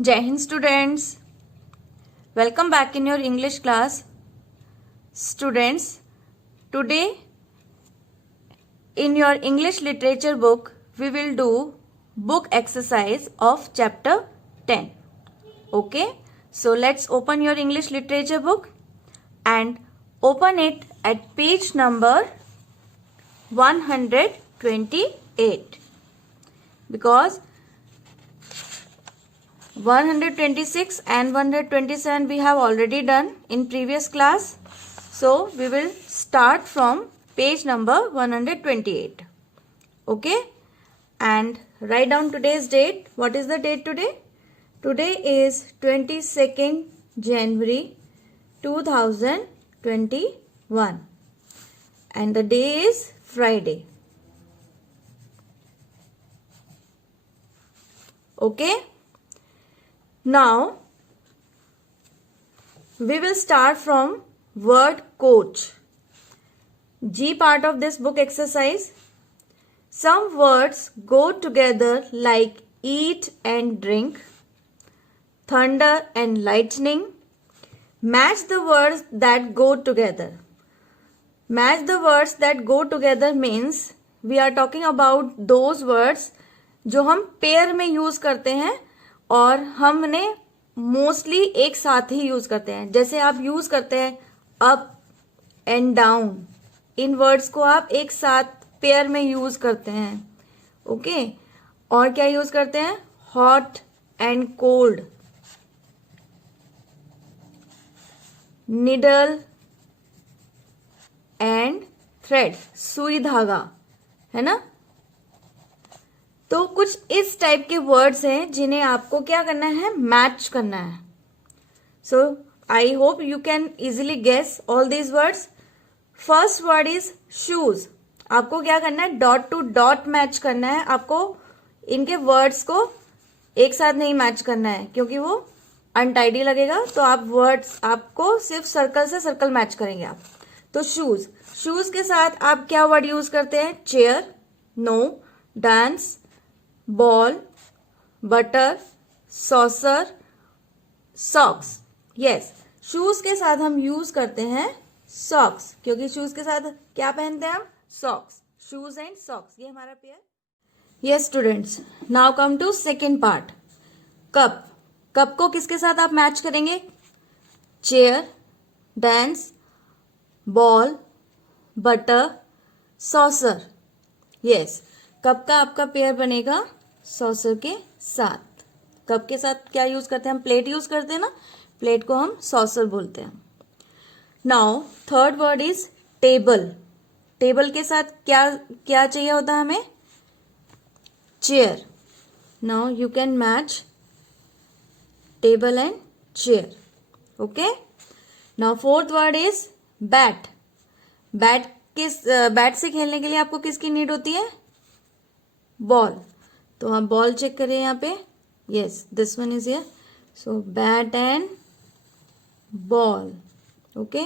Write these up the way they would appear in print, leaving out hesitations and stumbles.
Jai Hind students, welcome back in your English class. Students, today in your English literature book we will do book exercise of chapter 10. Okay, so let's open your English literature book and open it at page number 128, because 126 and 127 we have already done in previous class. So we will start from page number 128. Okay, and write down today's date. What is the date today? Today is 22nd January 2021 and the day is Friday. Okay, now we will start from word coach. G part of this book exercise. Some words go together like eat and drink, thunder and lightning. Match the words that go together. Match the words that go together means we are talking about those words जो हम pair में use करते हैं और हमने mostly एक साथ ही use करते हैं. जैसे आप यूज करते हैं up and down, in words को आप एक साथ पेयर में यूज करते हैं. ओके, और क्या यूज करते हैं? Hot and cold, needle and thread, सुई धागा, है ना. तो कुछ इस टाइप के वर्ड्स हैं जिन्हें आपको क्या करना है? मैच करना है. So I hope you can easily guess all these words. First word is shoes. आपको क्या करना है? डॉट टू डॉट मैच करना है. आपको इनके वर्ड्स को एक साथ नहीं मैच करना है क्योंकि वो अनटाइडी लगेगा. तो आप वर्ड्स आपको सिर्फ सर्कल से सर्कल मैच करेंगे आप. तो शूज, शूज के साथ आप क्या वर्ड यूज करते हैं? Chair, no, dance, ball, butter, saucer, socks. Yes, shoes के साथ हम यूज करते हैं सॉक्स क्योंकि शूज के साथ क्या पहनते हैं हम? सॉक्स. शूज एंड सॉक्स, ये हमारा pair. Yes students, now come to second part. Cup. Cup को किसके साथ आप मैच करेंगे? Chair, dance, ball, butter, saucer. Yes, cup का आपका पेयर बनेगा सॉसर के साथ. कप के साथ क्या यूज करते हैं हम? प्लेट यूज करते हैं ना, प्लेट को हम सॉसर बोलते हैं. Now third word is table. Table के साथ क्या क्या चाहिए होता है हमें? Chair. Now you can match table and chair. Okay, now fourth word is bat. Bat bat से खेलने के लिए आपको किसकी नीड होती है? बॉल. तो हम बॉल चेक करें यहाँ पे. Yes, this one is here. So bat and ball. Okay,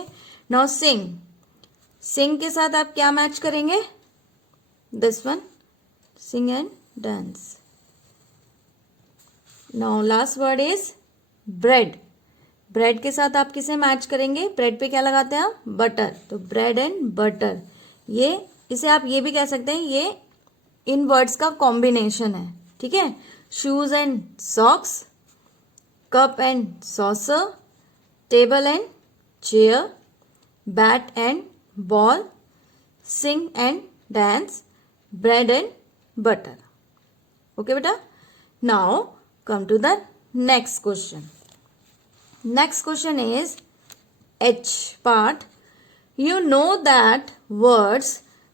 now sing. Sing के साथ आप क्या मैच करेंगे? This one, sing and dance. Now last word is bread. Bread के साथ आप किसे मैच करेंगे? ब्रेड पे क्या लगाते हैं आप? बटर. तो ब्रेड एंड बटर. ये इसे आप ये भी कह सकते हैं, ये इन वर्ड्स का कॉम्बिनेशन है. ठीक है. Shoes and socks, cup and saucer, table and chair, bat and ball, sing and dance, bread and butter. Okay बेटा. Now come to the next question. Next question is H part. You know that words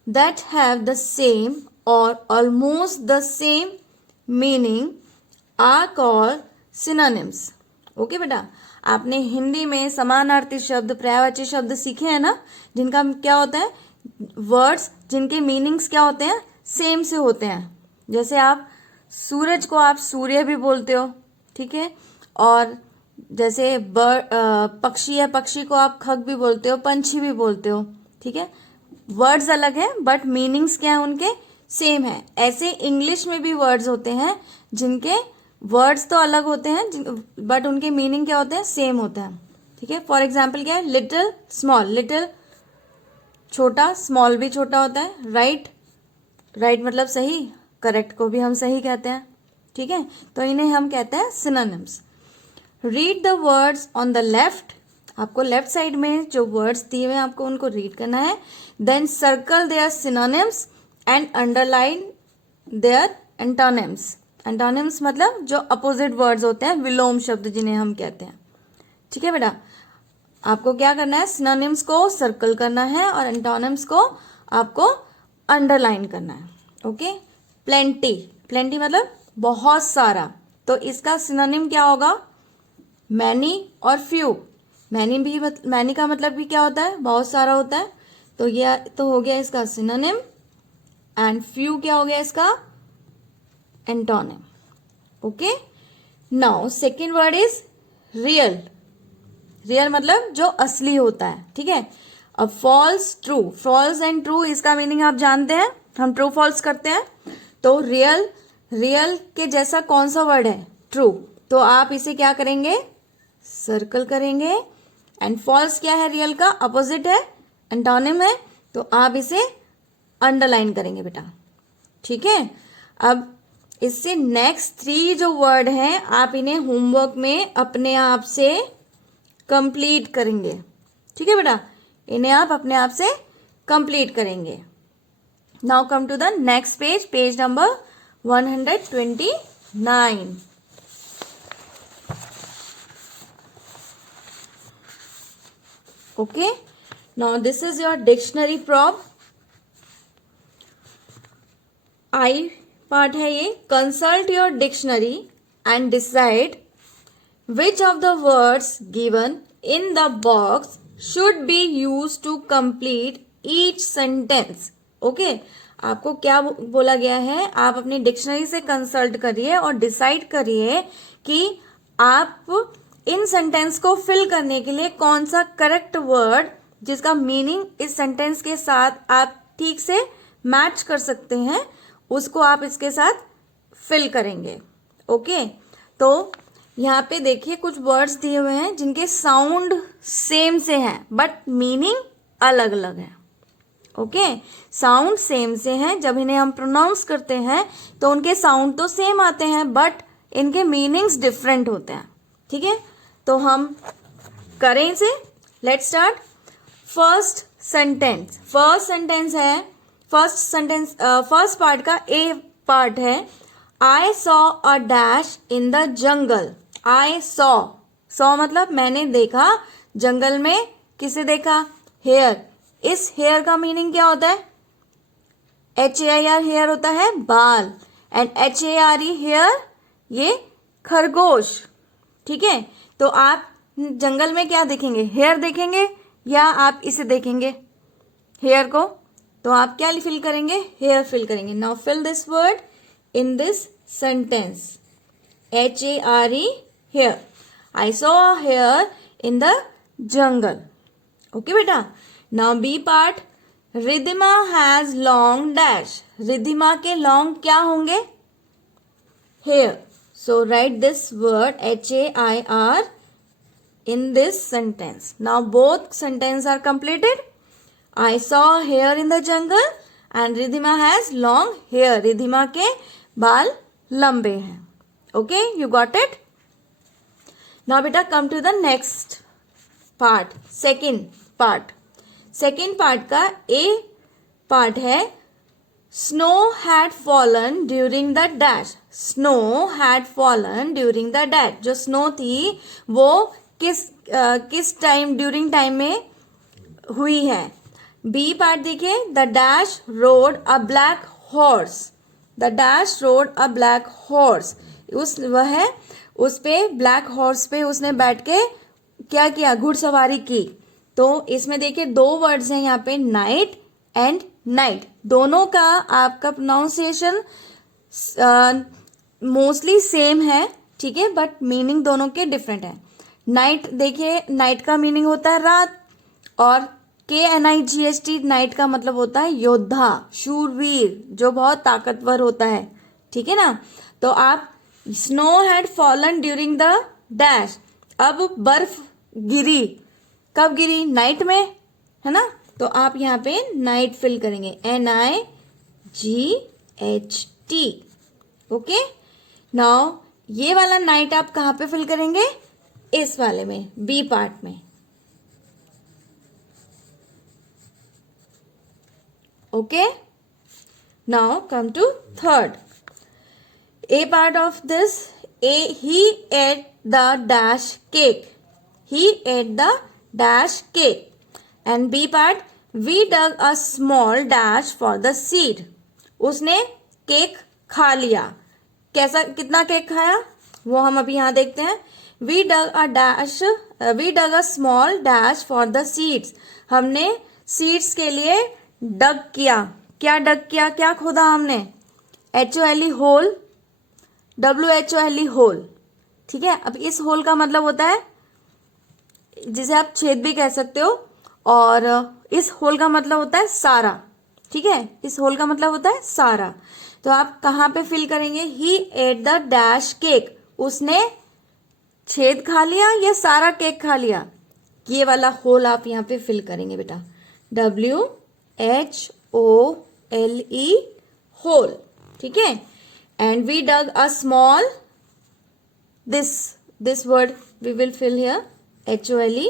that have the same or almost the same meaning are called synonyms. Okay बेटा, आपने हिंदी में समानार्थी शब्द, पर्यायवाची शब्द सीखे हैं ना, जिनका क्या होता है? वर्ड्स जिनके मीनिंग्स क्या होते हैं? सेम से होते हैं. जैसे आप सूरज को आप सूर्य भी बोलते हो. ठीक है. और जैसे पक्षी है, पक्षी को आप खग भी बोलते हो, पंछी भी बोलते हो. ठीक है. वर्ड्स अलग है बट मीनिंग्स क्या है उनके? सेम है. ऐसे इंग्लिश में भी वर्ड्स होते हैं जिनके वर्ड्स तो अलग होते हैं बट उनके मीनिंग क्या होते हैं, सेम होता है। ठीक है, फॉर एग्जाम्पल क्या है, लिटिल स्मॉल, लिटिल छोटा, स्मॉल भी छोटा होता है। राइट, राइट मतलब सही, करेक्ट को भी हम सही कहते हैं। ठीक है, तो इन्हें हम कहते हैं synonyms. Read the words on the left, आपको लेफ्ट साइड में जो वर्ड्स दिए हुए हैं आपको उनको रीड करना है। Then circle their synonyms and underline their antonyms. Antonyms मतलब जो अपोजिट वर्ड्स होते हैं, विलोम शब्द जिन्हें हम कहते हैं। ठीक है बेटा, आपको क्या करना है, सिनोनिम्स को सर्कल करना है और एंटोनिम्स को आपको अंडरलाइन करना है। ओके, प्लेंटी, प्लेंटी मतलब बहुत सारा, तो इसका सिनोनिम क्या होगा, मैनी और फ्यू। मैनी का मतलब भी क्या होता है, बहुत सारा होता है, तो ये तो हो गया इसका सिनोनिम। एंड फ्यू क्या हो गया इसका antonym. Okay, now second word is real. Real मतलब जो असली होता है। ठीक है, अब false, true, false and true इसका मीनिंग आप जानते हैं, हम ट्रू फॉल्स करते हैं। तो रियल, रियल के जैसा कौन सा वर्ड है, ट्रू, तो आप इसे क्या करेंगे, सर्कल करेंगे। एंड फॉल्स क्या है, रियल का अपोजिट है, एंटोनिम है, तो आप इसे अंडरलाइन करेंगे बेटा। ठीक है, अब इससे नेक्स्ट 3 जो वर्ड हैं आप इन्हें होमवर्क में अपने आप से कंप्लीट करेंगे। ठीक है बेटा, इन्हें आप अपने आप से कंप्लीट करेंगे। Now come to the next page, page number 129। Okay, now this is your dictionary probe. I part है ये, consult your dictionary and decide which of the words given in the box should be used to complete each sentence. Okay, आपको क्या बोला गया है, आप अपनी dictionary से कंसल्ट करिए और डिसाइड करिए कि आप इन सेंटेंस को फिल करने के लिए कौन सा करेक्ट वर्ड जिसका मीनिंग इस सेंटेंस के साथ आप ठीक से मैच कर सकते हैं, उसको आप इसके साथ फिल करेंगे। ओके, तो यहाँ पे देखिए कुछ वर्ड्स दिए हुए हैं जिनके साउंड सेम से हैं बट मीनिंग अलग अलग है। ओके, साउंड सेम से हैं, जब इन्हें हम प्रोनाउंस करते हैं तो उनके साउंड तो सेम आते हैं बट इनके मीनिंग्स डिफरेंट होते हैं। ठीक है, तो हम करें इसे, let's start. First sentence, first part का ए पार्ट है, I saw a dash in the jungle. I saw मतलब मैंने देखा, जंगल में किसे देखा, हेयर। इस हेयर का मीनिंग क्या होता है, HAIR हेयर होता है बाल, एंड HARE हेयर ये खरगोश। ठीक है, तो आप जंगल में क्या देखेंगे, हेयर देखेंगे या आप इसे देखेंगे हेयर को, तो आप क्या फिल करेंगे, हेयर फिल करेंगे। Now fill this word in this sentence, HARE hair. I saw a hare in the jungle. Okay beta, now B part, Ridhima has long dash. Ridhima के long क्या होंगे, hair. So write this word HAIR in this sentence. Now both sentences are completed. I saw a hare in the jungle and Ridhima has long hair. Ridhima के बाल लंबे हैं। Okay, you got it. Now बेटा come to the next part, second part का A part है, snow had fallen during the dash. Snow had fallen during the dash, जो snow थी वो किस टाइम, ड्यूरिंग टाइम में हुई है। बी पार्ट देखिए, the dash rode a black horse. The dash rode a black horse, उस पे ब्लैक हॉर्स पे उसने बैठ के क्या किया, घुड़सवारी की। तो इसमें देखिए 2 वर्ड्स हैं यहाँ पे, नाइट एंड नाइट, दोनों का आपका प्रोनाउंसिएशन मोस्टली सेम है। ठीक है, बट मीनिंग दोनों के डिफरेंट है। नाइट देखिए, नाइट का मीनिंग होता है रात, और KNIGHT नाइट का मतलब होता है योद्धा, शूरवीर, जो बहुत ताकतवर होता है। ठीक है ना, तो आप snow had fallen during the dash. अब बर्फ गिरी, कब गिरी? नाइट में, है ना? तो आप यहाँ पे नाइट फिल करेंगे, NIGHT। ओके, नाउ ये वाला नाइट आप कहाँ पे फिल करेंगे? इस वाले में, बी पार्ट में। Okay, now come to third. A part of this, he ate the dash cake. He ate the dash cake. And B part, we dug a small dash for the seed. उसने cake खा लिया। कैसा, कितना cake खाया वो हम अभी यहाँ देखते हैं। We dug a small dash for the seeds. हमने सीड्स के लिए डग किया। क्या डग किया? क्या खोदा हमने? HOLE hole, WHOLE whole. ठीक है, अब इस होल का मतलब होता है, जिसे आप छेद भी कह सकते हो, और इस होल का मतलब होता है सारा। ठीक है, इस होल का मतलब होता है सारा। तो आप कहाँ पे फिल करेंगे? ही एट द डैश केक। उसने छेद खा लिया या सारा केक खा लिया? ये वाला होल आप यहाँ पे फिल करेंगे बेटा, WHOLE होल। ठीक है, and we dug a small, this word we will fill here, HOLE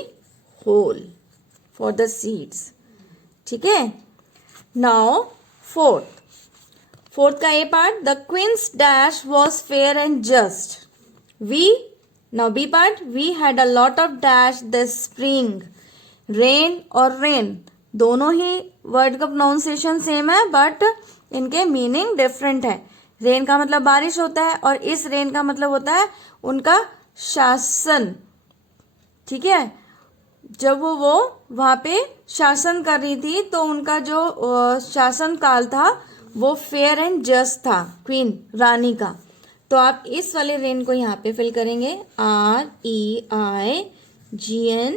hole for the seeds। ठीक है, now fourth का A part, the queen's dash was fair and just। now B part, we had a lot of dash this spring। rain और rain दोनों ही word का pronunciation same है, but इनके meaning different है। Rain का मतलब बारिश होता है, और इस रेन का मतलब होता है उनका शासन। ठीक है, जब वो वहां पे शासन कर रही थी, तो उनका जो शासन काल था वो फेयर एंड जस्ट था, क्वीन रानी का। तो आप इस वाले रेन को यहाँ पे फिल करेंगे, REIGN,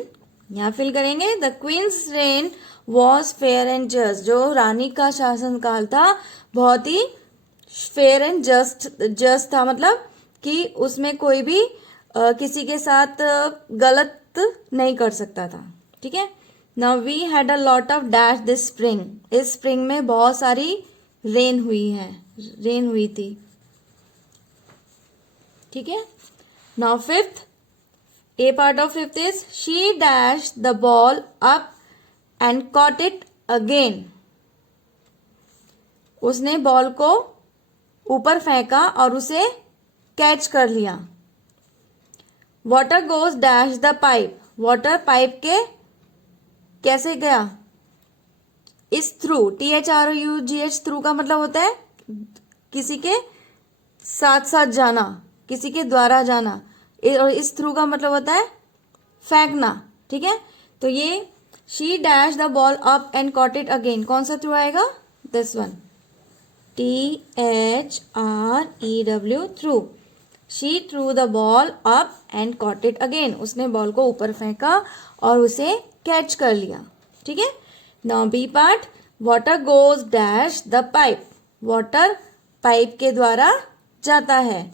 यहाँ फिल करेंगे। The queen's reign was fair and just. जो रानी का शासन काल था बहुत ही फेयर एंड जस्ट था, मतलब कि उसमें कोई भी किसी के साथ गलत नहीं कर सकता था। ठीक है, now we had a lot of dash this spring. इस स्प्रिंग में बहुत सारी रेन हुई थी। ठीक है, now fifth, A part of fifth is, she dashed the ball up and caught it again। उसने बॉल को ऊपर फेंका और उसे कैच कर लिया। Water goes dash the pipe. Water pipe के कैसे गया? इस थ्रू, THROUGH, थ्रू का मतलब होता है किसी के साथ साथ जाना, किसी के द्वारा जाना, और इस थ्रू का मतलब होता है फेंकना। ठीक है, तो ये she dash the ball up and caught it again, कौन सा थ्रू आएगा? This one, THREW, threw. She threw the ball up and caught it again. उसने बॉल को ऊपर फेंका और उसे कैच कर लिया। ठीक है, now B part, water goes dash the pipe. Water pipe के द्वारा जाता है,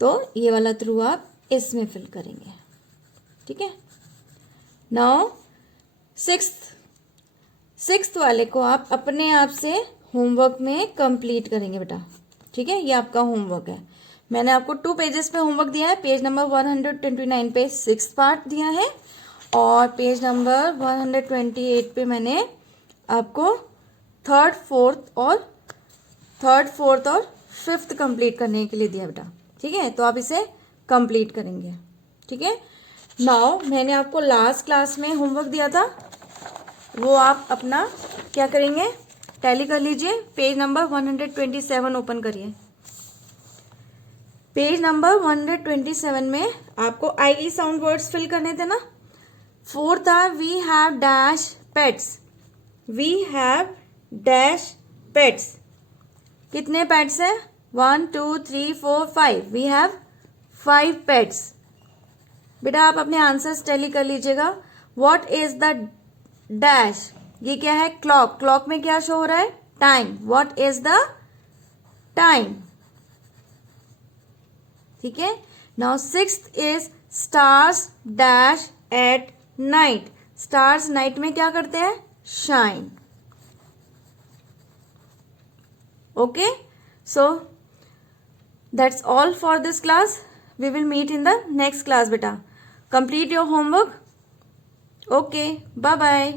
तो ये वाला थ्रू आप इसमें फिल करेंगे। ठीक है, नाउ सिक्स्थ वाले को आप अपने आप से होमवर्क में कंप्लीट करेंगे बेटा। ठीक है, ये आपका होमवर्क है। मैंने आपको 2 पेजेस पे होमवर्क दिया है। पेज नंबर 129 पे 6th पार्ट दिया है, और पेज नंबर 128 पे मैंने आपको थर्ड, फोर्थ और 5th कंप्लीट करने के लिए दिया बेटा। ठीक है, तो आप इसे कंप्लीट करेंगे। ठीक है, नाउ मैंने आपको लास्ट क्लास में होमवर्क दिया था, वो आप अपना क्या करेंगे, टैली कर लीजिए। पेज नंबर 127 ओपन करिए। पेज नंबर 127 में आपको IE साउंड वर्ड्स फिल करने थे ना। 4 था, we have dash pets. We have dash pets. कितने पेट्स है? 1 2 3 4 5। We have 5 pets. बेटा आप अपने आंसर्स टैली कर लीजिएगा। What is the dash? ये क्या है? क्लॉक। क्लॉक में क्या शो हो रहा है? Time. What is the time? ठीक है. Now sixth is stars dash at night. Stars night में क्या करते हैं? Shine. Okay, so that's all for this class. We will meet in the next class बेटा. Complete your homework. Okay, bye bye.